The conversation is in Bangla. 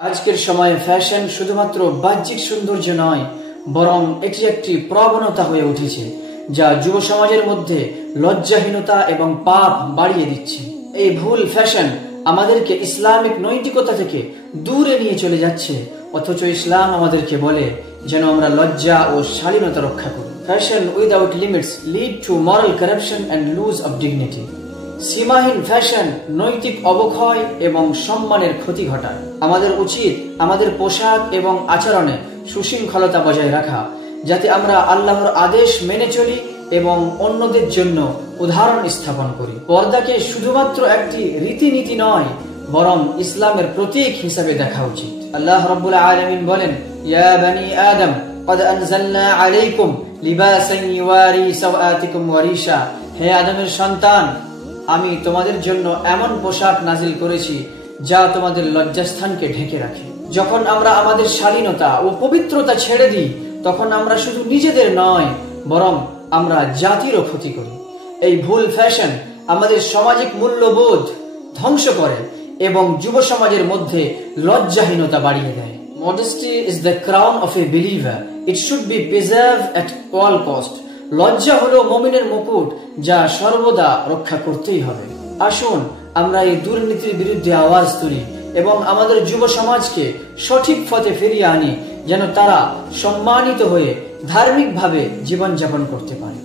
আজকের সময়ে ফ্যাশন শুধুমাত্র বাহ্যিক সৌন্দর্য নয়, বরং এটি একটি প্রবণতা হয়ে উঠেছে যা যুব সমাজের মধ্যে লজ্জাহীনতা এবং পাপ বাড়িয়ে দিচ্ছে। এই ভুল ফ্যাশন আমাদেরকে ইসলামিক নৈতিকতা থেকে দূরে নিয়ে চলে যাচ্ছে, অথচ ইসলাম আমাদেরকে বলে যেন আমরা লজ্জা ও শালীনতা রক্ষা করি। Fashion without limits lead to moral corruption and lose of dignity. সীমাহীন ফ্যাশন নৈতিক অবক্ষয় এবং সম্মানের ক্ষতি ঘটায়। আমাদের উচিত আমাদের পোশাক এবং আচরণে সুশৃঙ্খলতা বজায় রাখা, যাতে আমরা আল্লাহর আদেশ মেনে চলি এবং অন্যদের জন্য উদাহরণ স্থাপন করি। পর্দাকে শুধুমাত্র একটি রীতিনীতি নয়, বরং ইসলামের প্রতীক হিসেবে দেখা উচিত। আল্লাহ রাব্বুল আলামিন বলেন, ইয়া বনি আদম قد أنزلنا عليكم لباسا يواري سوآتكم وريشا। হে আদমের সন্তান, আমি তোমাদের জন্য এমন পোশাক নাজিল করেছি যা তোমাদের লজ্জাস্থানকে ঢেকে রাখে। যখন আমরা আমাদের শালীনতা ও পবিত্রতা ছেড়ে দিই, তখন আমরা শুধু নিজেদের নয়, বরং আমরা জাতিরও ক্ষতি করি। এই ভুল ফ্যাশন আমাদের সামাজিক মূল্যবোধ ধ্বংস করে এবং যুব সমাজের মধ্যে লজ্জাহীনতা বাড়িয়ে দেয়। Modesty is the crown of a believer. It should be preserved at all cost. লজ্জা হলো মুমিনের মুকুট, যা সর্বদা রক্ষা করতেই হবে। আসুন আমরা এই দুর্নীতির বিরুদ্ধে আওয়াজ তুলি এবং আমাদের যুব সমাজকে সঠিক পথে ফিরিয়ে আনি, যেন তারা সম্মানিত হয়ে ধার্মিকভাবে জীবনযাপন করতে পারে।